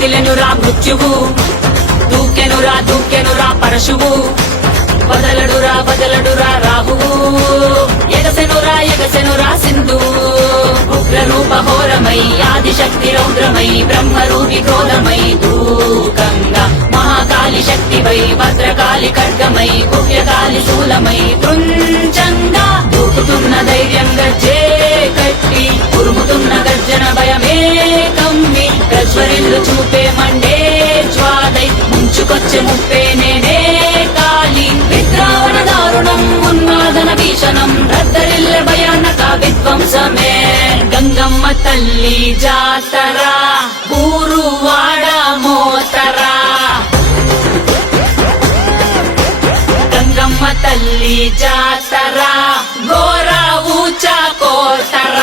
కదిలెనురా మృత్యువు, దూకెనురా పరశువు, వదలడురా రాహువు, ఎగసెనురా సింధువు. ఉగ్రరూప ఘోరమై ఆదిశక్తి రౌద్రమై బ్రహ్మరూపి క్రోధమై దూకంగా మహాకాళి శక్తివై భద్రకాళి ఖడ్గమై గుహ్యకాళి శూలమై కృంచంగా దూకుతున్న ధైర్యం గర్జే కట్టి ఉరుముతున్న గర్జన భయమే కమ్మి ప్రజ్వరిల్లు చూపే మండే జ్వాలై ముంచుకొచ్చే ముప్పే నేనే కాళి. విద్రావణ దారుణం ఉన్మాదన భీషణం రద్దరిల్ల భయానక విధ్వంసమే. గంగమ్మ తల్లి జాతరా ఊరువాడ మోతరా, గంగమ్మ తల్లి జాతరా గోరా ఊచా కోతరా.